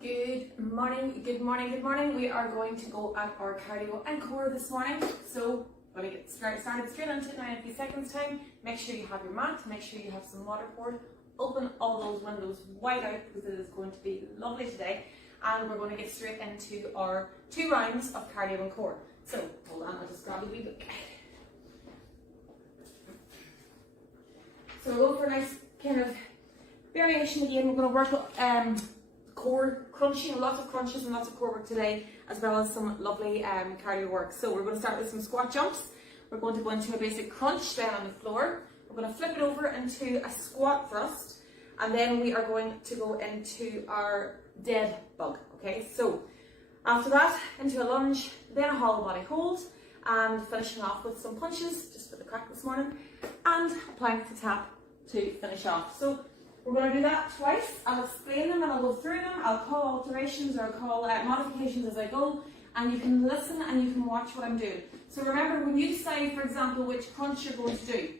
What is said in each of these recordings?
Good morning, good morning, good morning. We are going to go at our cardio and core this morning. So we're going to get started straight into it now in a few seconds time. Make sure you have your mat, make sure you have some water poured. Open all those windows wide out because it is going to be lovely today. And we're going to get straight into our 2 rounds of cardio and core. So hold on, I'll just grab a wee book. So we'll go for a nice kind of variation again. We're going to work core crunching, lots of crunches and lots of core work today, as well as some lovely cardio work. So we're going to start with some squat jumps. We're going to go into a basic crunch then on the floor. We're going to flip it over into a squat thrust, and then we are going to go into our dead bug. Okay, so after that, into a lunge, then a hollow body hold, and finishing off with some punches, just for the crack this morning, and a plank to tap to finish off. So we're going to do that twice. I'll explain them and I'll go through them. I'll call alterations or I'll call modifications as I go, and you can listen and you can watch what I'm doing. So remember, when you decide, for example, which crunch you're going to do,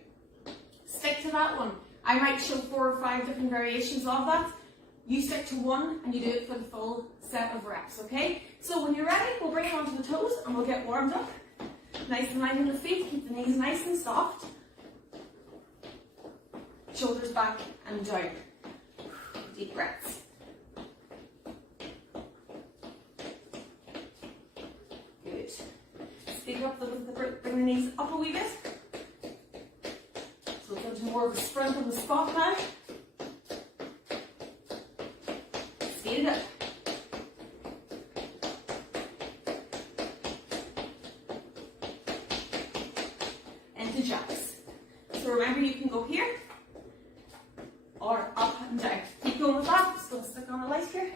stick to that one. I might show 4 or 5 different variations of that. You stick to one and you do it for the full set of reps, okay? So when you're ready, we'll bring it onto the toes and we'll get warmed up. Nice and light in the feet, keep the knees nice and soft. Shoulders back and down. Deep breaths. Good. Speed up, bring the knees up a wee bit. So we'll go to more of a sprint on the spot now. Speed it up. Into jacks. So remember, you can go here or up and down. Keep going with that. Just going to stick on the light here.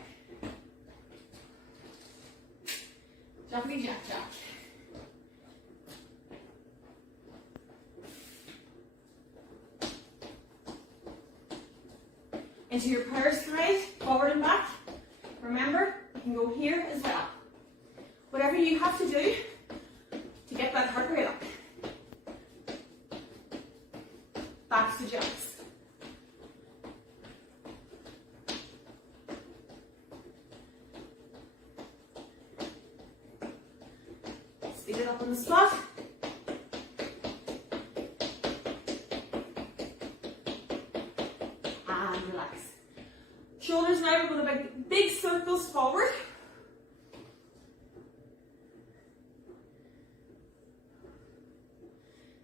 Jumpy jack jack. Into your power stride, forward and back. Remember, you can go here as well. Whatever you have to do to get that heart rate up. Back to jumps. Speed it up on the spot. And relax. Shoulders now, we're going to make big circles forward.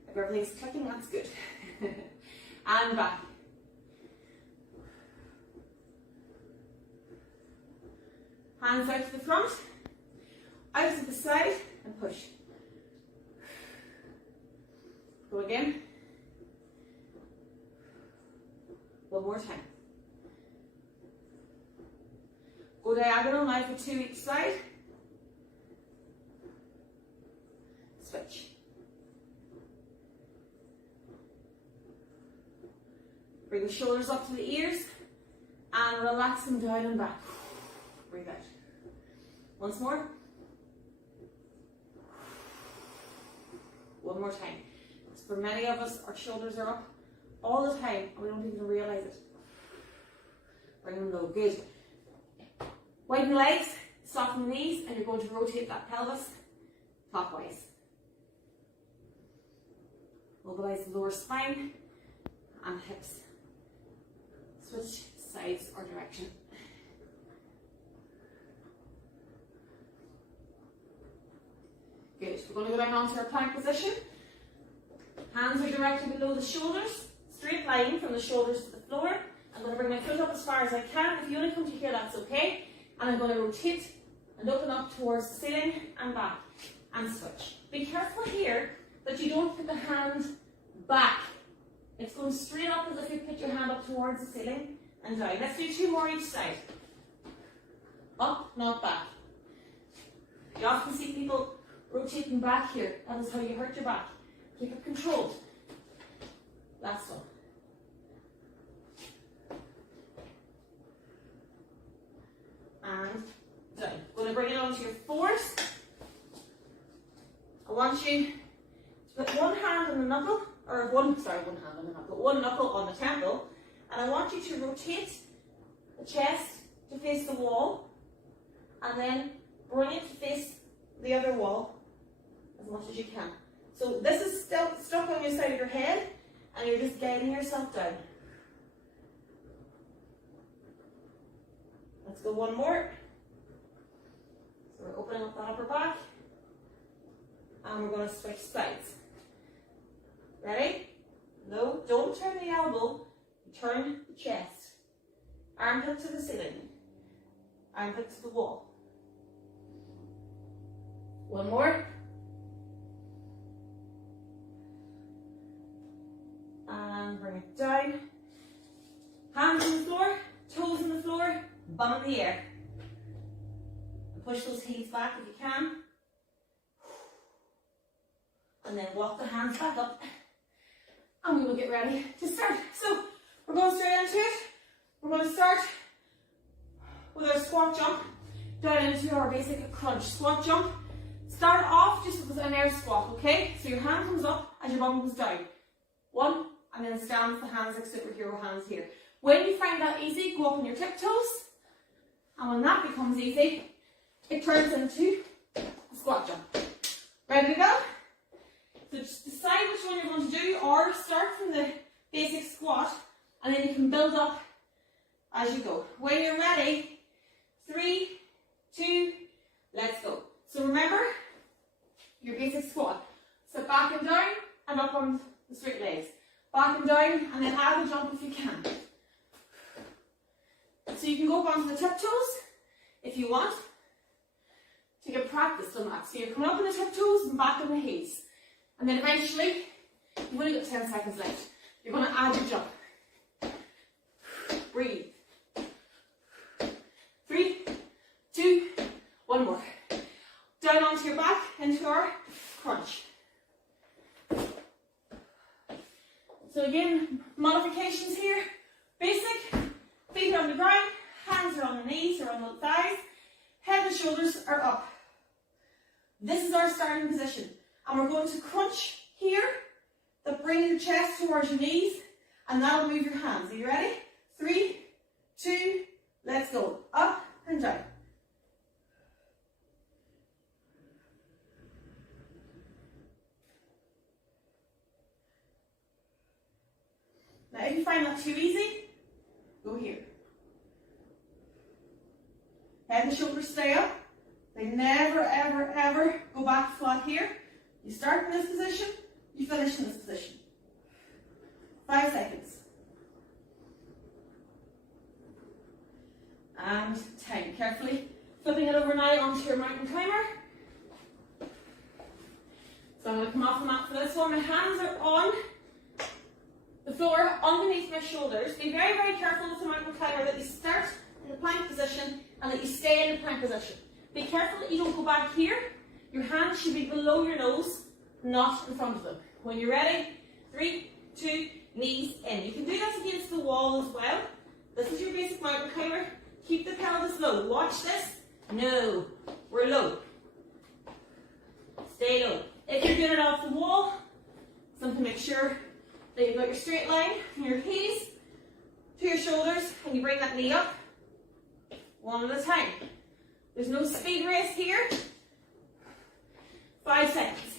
If everything's clicking, that's good. And back. Hands out to the front, out to the side, and push. Go again. One more time. Go diagonal now for 2 each side. Switch. Bring the shoulders up to the ears and relax them down and back. Breathe out. Once more. One more time. Because for many of us, our shoulders are up all the time and we don't even realize it. Bring them low. Good. Widen the legs, soften the knees, and you're going to rotate that pelvis clockwise. Mobilize the lower spine and hips. Switch sides or direction. Good. We're going to go back onto our plank position. Hands are directly below the shoulders. Straight line from the shoulders to the floor. I'm going to bring my foot up as far as I can. If you only come to here, that's okay. And I'm going to rotate and open up towards the ceiling and back and switch. Be careful here that you don't put the hand back. It's going straight up as if you put your hand up towards the ceiling and down. Let's do 2 more each side. Up, not back. You often see people rotating back here. That is how you hurt your back. Keep it controlled. Last one. And down. Going to bring it onto your fours. I want you to put one hand on the knuckle, or one hand on the knuckle, one knuckle on the temple, and I want you to rotate the chest to face the wall and then bring it to face the other wall as much as you can. So this is still stuck on your side of your head, and you're just guiding yourself down. Let's go one more. So we're opening up the upper back, and we're going to switch sides. Ready? No, don't turn the elbow, turn the chest. Armpit to the ceiling, armpit to the wall. One more. And bring it down. Hands on the floor, toes on the floor, bum in the air. And push those heels back if you can. And then walk the hands back up. And we will get ready to start. So we're going straight into it. We're going to start with our squat jump down into our basic crunch. Squat jump. Start off just with an air squat, okay? So your hand comes up and your bum comes down. One, and then stand with the hands like superhero hands here. When you find that easy, go up on your tiptoes. And when that becomes easy, it turns into a squat jump. Ready to go? So just decide which one you're going to do, or start from the basic squat, and then you can build up as you go. When you're ready, 3, 2, let's go. So remember, your basic squat. So back and down, and up on the straight legs. Back and down, and then add a jump if you can. So you can go up onto the tiptoes, if you want, to get practice on that. So you're coming up on the tiptoes and back on the heels. And then eventually, you've only got 10 seconds left. You're going to add your jump. Breathe. 3, 2, one more. Down onto your back, into our crunch. So again, modifications here. Basic, feet on the ground, hands are on the knees or on the thighs, head and shoulders are up. This is our starting position. And we're going to crunch here, that bring your chest towards your knees, and that'll move your hands. Are you ready? 3, 2, let's go. Up and down. Now if you find that too easy, go here. Head and shoulders stay up. They never, ever, ever go back flat here. You start in this position, you finish in this position. 5 seconds. And time. Carefully flipping it over now onto your mountain climber. So I'm going to come off the mat for this one. My hands are on the floor underneath my shoulders. Be very, very careful with the mountain climber that you start in the plank position and that you stay in the plank position. Be careful that you don't go back here. Your hands should be below your nose, not in front of them. When you're ready, 3, 2, knees in. You can do this against the wall as well. This is your basic mountain climber. Keep the pelvis low. Watch this. No, we're low. Stay low. If you're doing it off the wall, something make sure that you've got your straight line from your heels to your shoulders, and you bring that knee up one at a time. There's no speed race here. 5 seconds.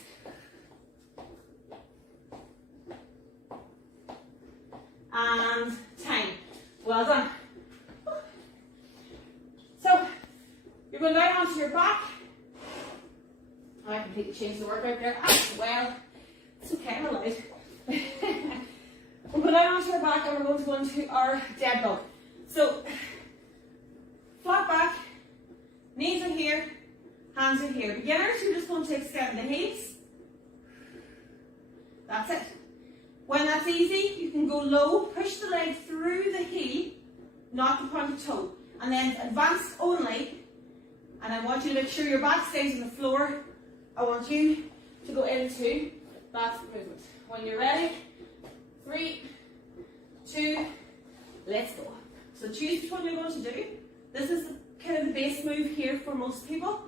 And time. Well done. So, you're going down onto your back. Oh, I completely changed the workout there as well. It's okay, I'm allowed. We'll go down onto our back and we're going to go into our dead bug. So, flat back, knees are here, hands are here. Beginners, you're just going to extend the heels. That's it. When that's easy, you can go low, push the leg through the heel, not the pointed toe. And then advanced only, and I want you to make sure your back stays on the floor. I want you to go into that movement. When you're ready, 3, 2, let's go. So choose which one you're going to do. This is kind of the base move here for most people.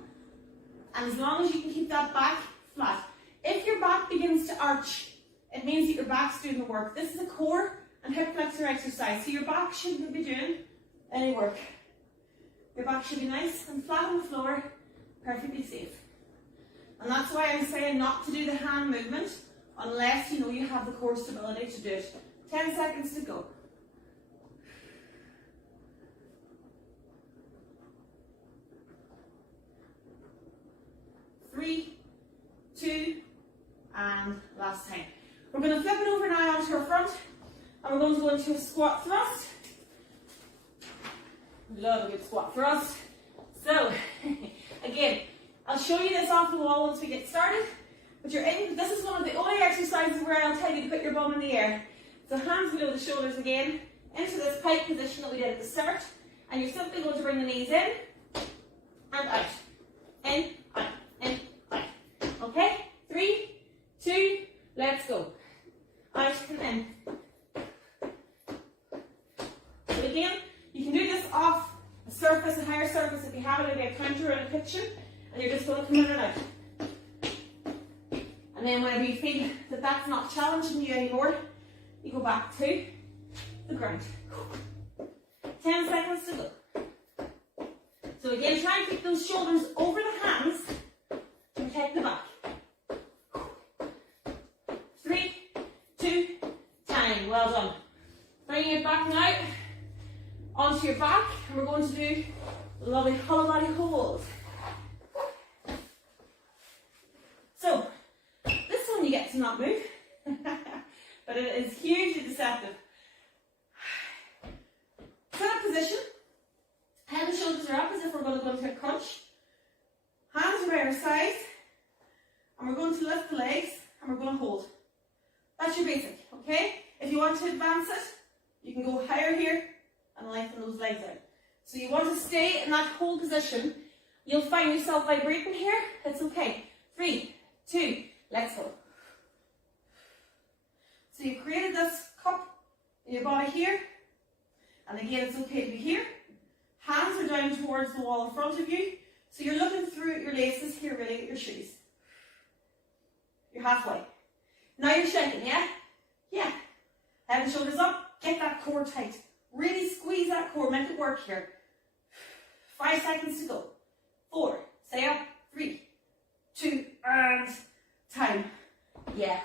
And as long as you can keep that back flat. If your back begins to arch, it means that your back's doing the work. This is a core and hip flexor exercise, so your back shouldn't be doing any work. Your back should be nice and flat on the floor, perfectly safe. And that's why I'm saying not to do the hand movement unless you know you have the core stability to do it. 10 seconds to go. 3, 2, and last time. We're going to flip it over now onto our front, and we're going to go into a squat thrust. Love a good squat thrust. So, again, I'll show you this off the wall once we get started, but you're in, this is one of the only exercises where I'll tell you to put your bum in the air. So hands below the shoulders again, into this pike position that we did at the start, and you're simply going to bring the knees in, and out. In, out, in, out. Okay? 3, 2, let's go. Out and in. So again, you can do this off a surface, a higher surface, if you have it, maybe a counter in a kitchen, and you're just going to come in and out. And then whenever you feel that that's not challenging you anymore, you go back to the ground. 10 seconds to go. So again, try and keep those shoulders over the hands to protect the back. 3, 2, time. Well done. Bringing it back now onto your back, and we're going to do a lovely hollow body hold. So, this one you get to not move, but it is hugely deceptive. Sit up position, head and shoulders are up as if we're going to go into a crunch. Hands are by our sides, and we're going to lift the legs, and we're going to hold. That's your basic, okay? If you want to advance it, you can go higher here and lengthen those legs out. So you want to stay in that hold position. You'll find yourself vibrating here. It's okay. 3, 2, let's go. So you've created this cup in your body here. And again, it's okay to be here. Hands are down towards the wall in front of you. So you're looking through your laces here, really, at your shoes. You're halfway. Now you're shaking, yeah? Yeah. Head and shoulders up. Get that core tight. Really squeeze that core. Make it work here. 5 seconds to go. 4. Stay up. 3, 2, and time. Yeah.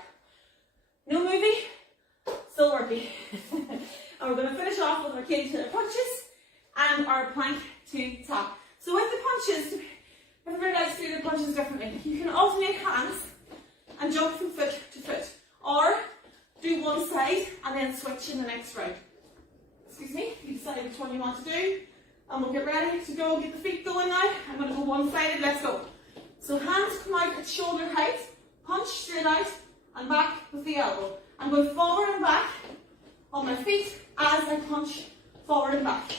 No movie. Still working. And we're going to finish off with our cage to the punches and our plank to tap. So with the punches, everybody likes to do the punches differently. You can alternate hands and jump from foot to foot. Or do one side and then switch in the next round. Excuse me, you decide which one you want to do. And we'll get ready to go, get the feet going now. I'm going to go one-sided, let's go. So hands come out at shoulder height, punch straight out, and back with the elbow. I'm going forward and back on my feet as I punch forward and back.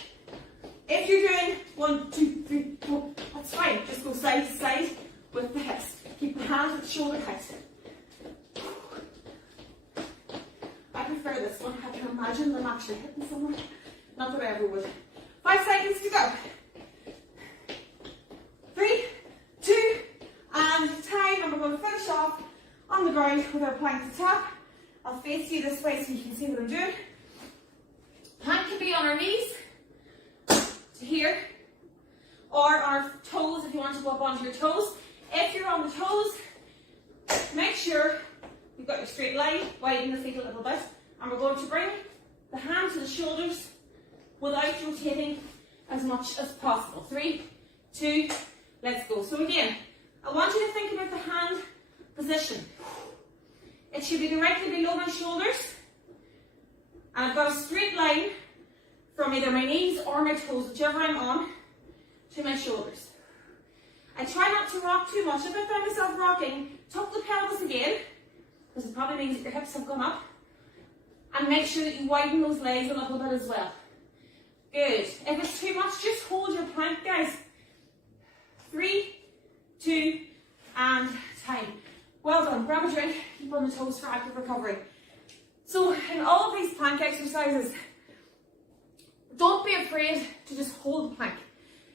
If you're doing 1, 2, 3, 4, that's fine. Just go side to side with the hips. Keep the hands at shoulder height. I prefer this one. I can imagine them actually hitting someone. Not that I ever would. 5 seconds to go. 3, 2, and time. And we're going to finish off on the ground with our plank to tap. I'll face you this way so you can see what I'm doing. Plank can be on our knees to here, or on our toes if you want to go up onto your toes. If you're on the toes, make sure you've got your straight line, widen the feet a little bit, and we're going to bring the hand to the shoulders without rotating as much as possible. 3, 2, let's go. So again, I want you to think about the hand position. It should be directly below my shoulders, and I've got a straight line from either my knees or my toes, whichever I'm on, to my shoulders. I try not to rock too much. If I find myself rocking, tuck the pelvis again, because it probably means that your hips have gone up, and make sure that you widen those legs a little bit as well. Good. If it's too much, just hold your plank, guys. 3, 2, and time. Well done. Grab a drink. Keep on the toes for active recovery. So in all of these plank exercises, don't be afraid to just hold the plank.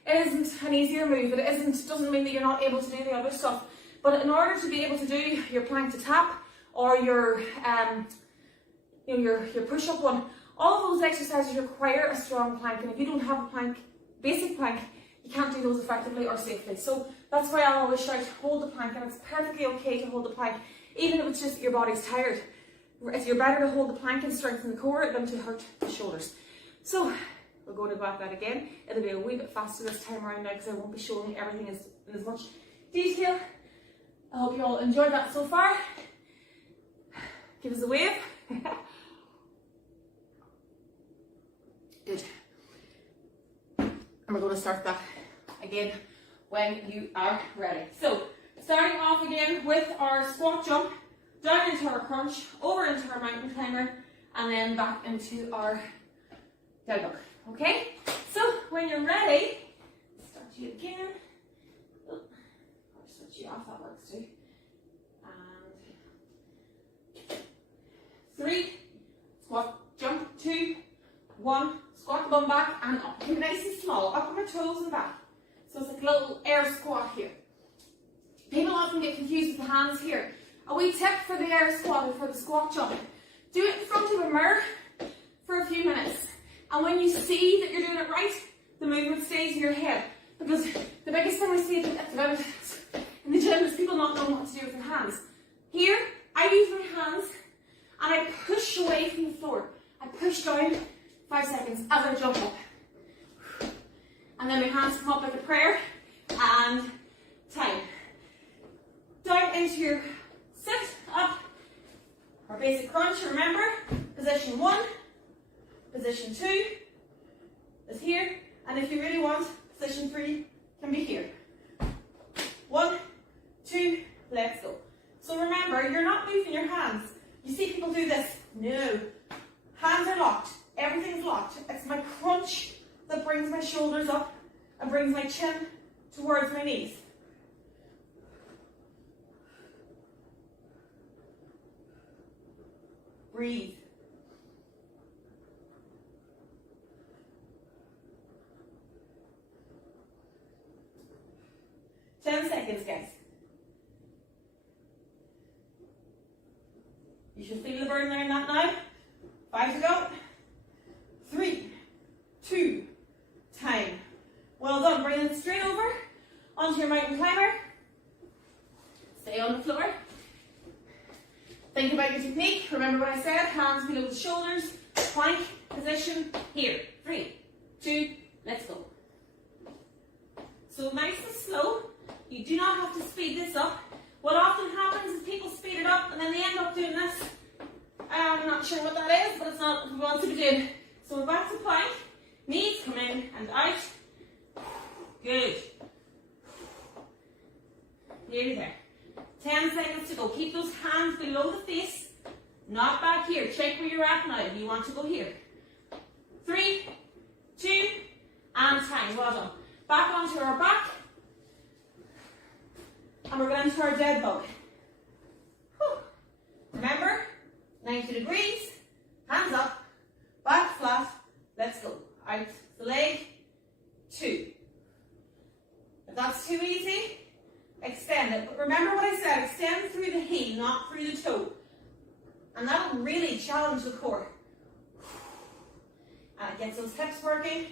It isn't an easier move. Doesn't mean that you're not able to do the other stuff. But in order to be able to do your plank to tap or your push-up one, all of those exercises require a strong plank. And if you don't have a plank, basic plank, can't do those effectively or safely. So that's why I always shout, hold the plank, and it's perfectly okay to hold the plank, even if it's just your body's tired. You're better to hold the plank and strengthen the core than to hurt the shoulders. So we're going to go at that again. It'll be a wee bit faster this time around now because I won't be showing everything in as much detail. I hope you all enjoyed that so far. Give us a wave. Good. And we're going to start that again when you are ready. So, starting off again with our squat jump, down into our crunch, over into our mountain climber, and then back into our dead bug. Okay? So, when you're ready, start you again. Oh, I'll switch you off, that works too. And 3, squat, jump, 2, 1, squat the bum back and up. Keep it nice and small, up on my toes and back. So it's like a little air squat here. People often get confused with the hands here. A wee tip for the air squat or for the squat jump. Do it in front of a mirror for a few minutes. And when you see that you're doing it right, the movement stays in your head. Because the biggest thing I see in the gym is people not knowing what to do with their hands. Here, I use my hands and I push away from the floor. I push down 5 seconds as I jump up. And then my hands come up like a prayer and time. Down into your sit up. Our basic crunch, remember, position 1, position 2 is here, and if you really want, position 3 can be here. 1, 2, let's go. So remember, you're not moving your hands. You see people do this. No. Hands are locked. Everything's locked. It's my crunch that brings my shoulders up and brings my chin towards my knees. Breathe. Ten seconds, guys. You should feel the burn there in that now. 5 to go. 3, 2, time. Well done. Bring it straight over onto your mountain climber. Stay on the floor. Think about your technique. Remember what I said, hands below the shoulders, plank position here. 3, 2, let's go. So nice and slow. You do not have to speed this up. What often happens is people speed it up and then they end up doing this. I'm not sure what that is, but it's not what we want to be doing. So we're back to plank. Knees come in and out. Good. Nearly there. 10 seconds to go. Keep those hands below the face, not back here. Check where you're at now. You want to go here. 3, 2, and time. Well done. Back onto our back. And we're going to our dead bug. Whew. Remember, 90 degrees, hands up, back flat. Let's go. Out the leg. 2. If that's too easy, extend it. But remember what I said, extend through the heel, not through the toe. And that'll really challenge the core. And it gets those hips working.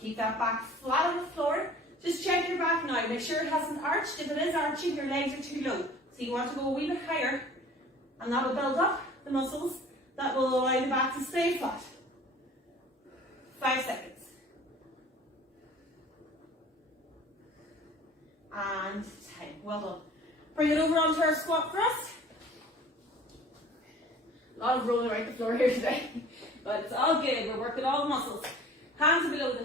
Keep that back flat on the floor. Just check your back now. Make sure it hasn't arched. If it is arching, your legs are too low. So you want to go a wee bit higher. And that will build up the muscles that will allow the back to stay flat. 5 seconds. And time. Well done. Bring it over onto our squat thrust. A lot of rolling around the floor here today. But it's all good. We're working all the muscles. Hands below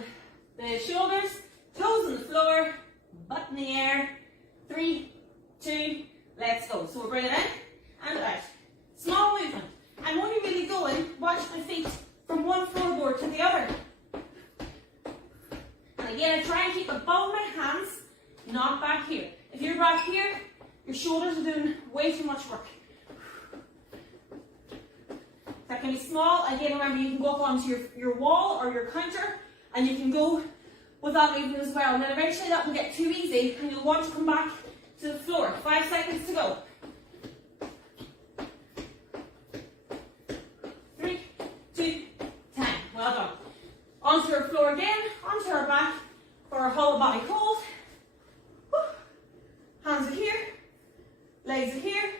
the shoulders. Toes on the floor. Butt in the air. 3, 2, let's go. So we're bringing it in and out. Small movement. I'm only really going, watch my feet, from one floorboard to the other. And again, I try and keep above my hands, not back here. If you're back here, your shoulders are doing way too much work. That can be small. Again, remember, you can go up onto your wall or your counter, and you can go with that movement as well. And then eventually that will get too easy, and you'll want to come back to the floor. 5 seconds to go. 3, 2, time. Well done. Onto our floor again, onto our back for our whole body hold. Woo. Hands are here, legs are here.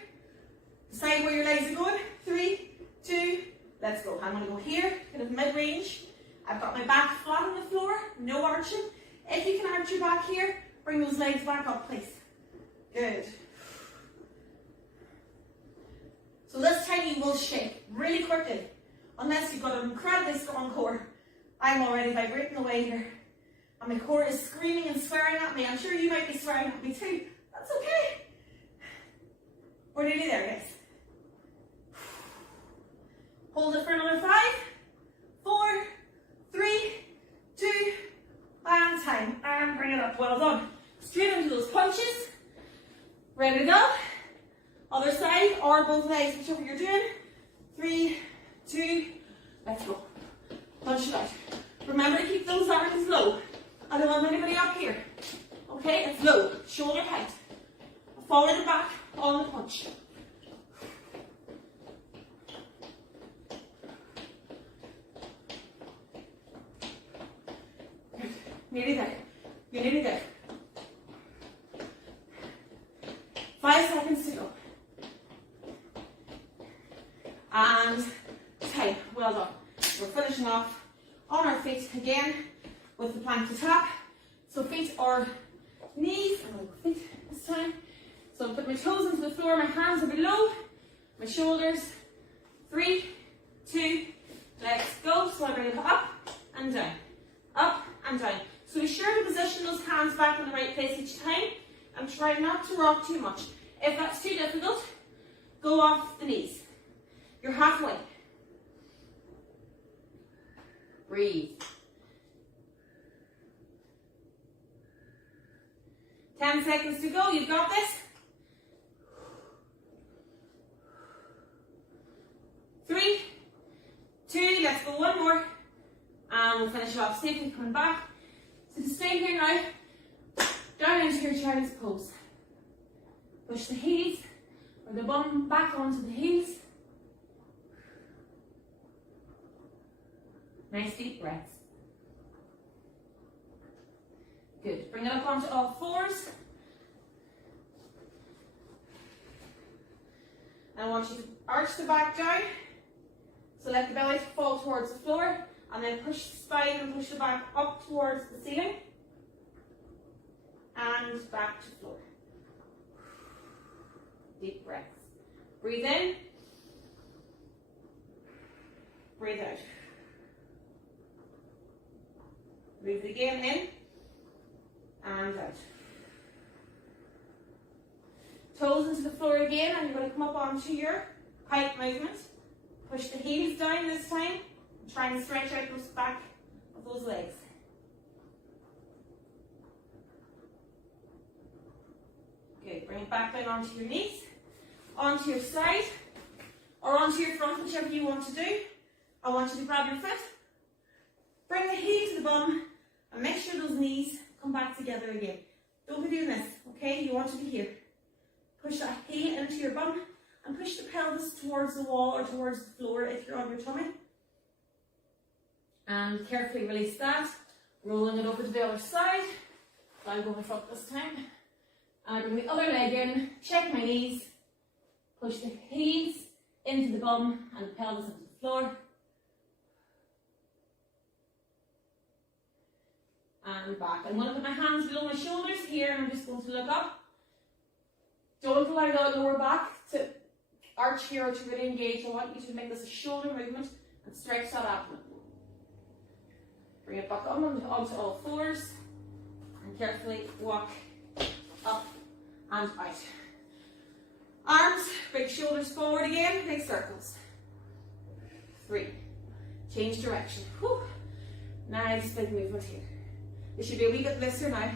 Decide where your legs are going. 3, 2, let's go. I'm going to go here, kind of mid-range. I've got my back flat on the floor, no arching. If you can arch your back here, bring those legs back up, please. Good. So this time you will shake really quickly, unless you've got an incredibly strong core. I'm already vibrating away here, and my core is screaming and swearing at me. I'm sure you might be swearing at me too. That's okay. We're nearly there, guys. Hold it for another 5, 4, 3, 2, and time. And bring it up. Well done. Straight into those punches. Ready to go. Other side, or both legs, whichever you're doing. 3, 2, let's go. Punch it out. Remember to keep those arms low. I don't want anybody up here. Okay, it's low. Shoulder height. Forward and back on the punch. Good. Nearly there. You're nearly there. 5 seconds to go. And time. Well done. We're finishing off on our feet again with the plank to tap. So feet or knees, and I'll go feet this time. So I'll put my toes into the floor, my hands are below, my shoulders. 3, 2, let's go. So I bring it up and down, up and down. So be sure to position those hands back in the right place each time, and try not to rock too much. If that's too difficult, go off the knees. You're halfway. Breathe. 10 seconds to go. You've got this. 3, 2, let's go one more. And we'll finish off. Safely coming back. So to stay here now, down into your child's pose. Push the heels, or the bum back onto the heels. Nice deep breaths. Good. Bring it up onto all fours. I want you to arch the back down. So let the belly fall towards the floor, and then push the spine and push the back up towards the ceiling. And back to floor. Deep breaths. Breathe in. Breathe out. Breathe again in and out. Toes into the floor again, and you're going to come up onto your height movement. Push the heels down this time, and try and stretch out those back of those legs. Good. Bring it back down onto your knees, onto your side, or onto your front, whichever you want to do. I want you to grab your foot, bring the heel to the bum, and make sure those knees come back together again. Don't be doing this, okay? You want to be here. Push that heel into your bum, and push the pelvis towards the wall or towards the floor if you're on your tummy. And carefully release that, rolling it over to the other side. I'm going front this time. And bring the other leg in, check my knees, push the heels into the bum and the pelvis into the floor. And back. I'm going to put my hands below my shoulders here, and I'm just going to look up. Don't allow that lower back to arch here or to really engage. I want you to make this a shoulder movement and stretch that abdomen. Bring it back on onto all fours, and carefully walk up and out. Arms, big shoulders forward again, big circles. 3. Change direction. Whew. Nice big movement here. It should be a wee bit looser now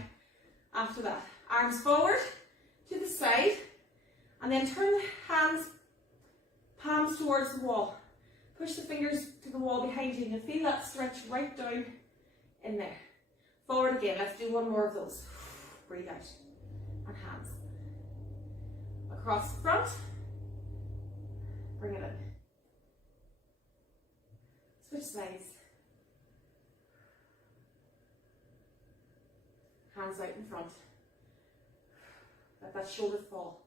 after that. Arms forward to the side, and then turn the hands, palms towards the wall. Push the fingers to the wall behind you, and you feel that stretch right down in there. Forward again. Let's do one more of those. Breathe out. And hands. Across the front. Bring it in. Switch sides. Hands out in front. Let that shoulder fall.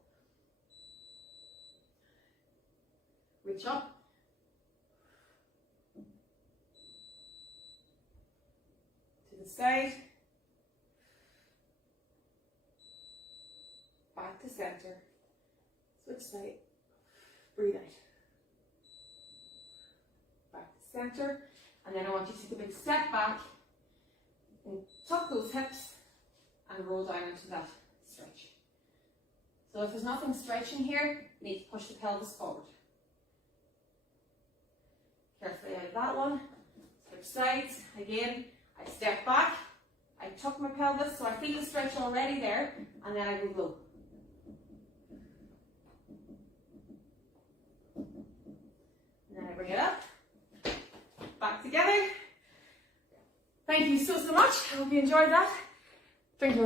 Reach up. To the side. Back to center. Switch side. Breathe out. Back to center. And then I want you to take a big step back and tuck those hips and roll down into that stretch. So if there's nothing stretching here, you need to push the pelvis forward. Carefully out of that one. Switch sides. Again, I step back. I tuck my pelvis so I feel the stretch already there, and then I go low. And then I bring it up. Back together. Thank you so much. I hope you enjoyed that. Drink loads of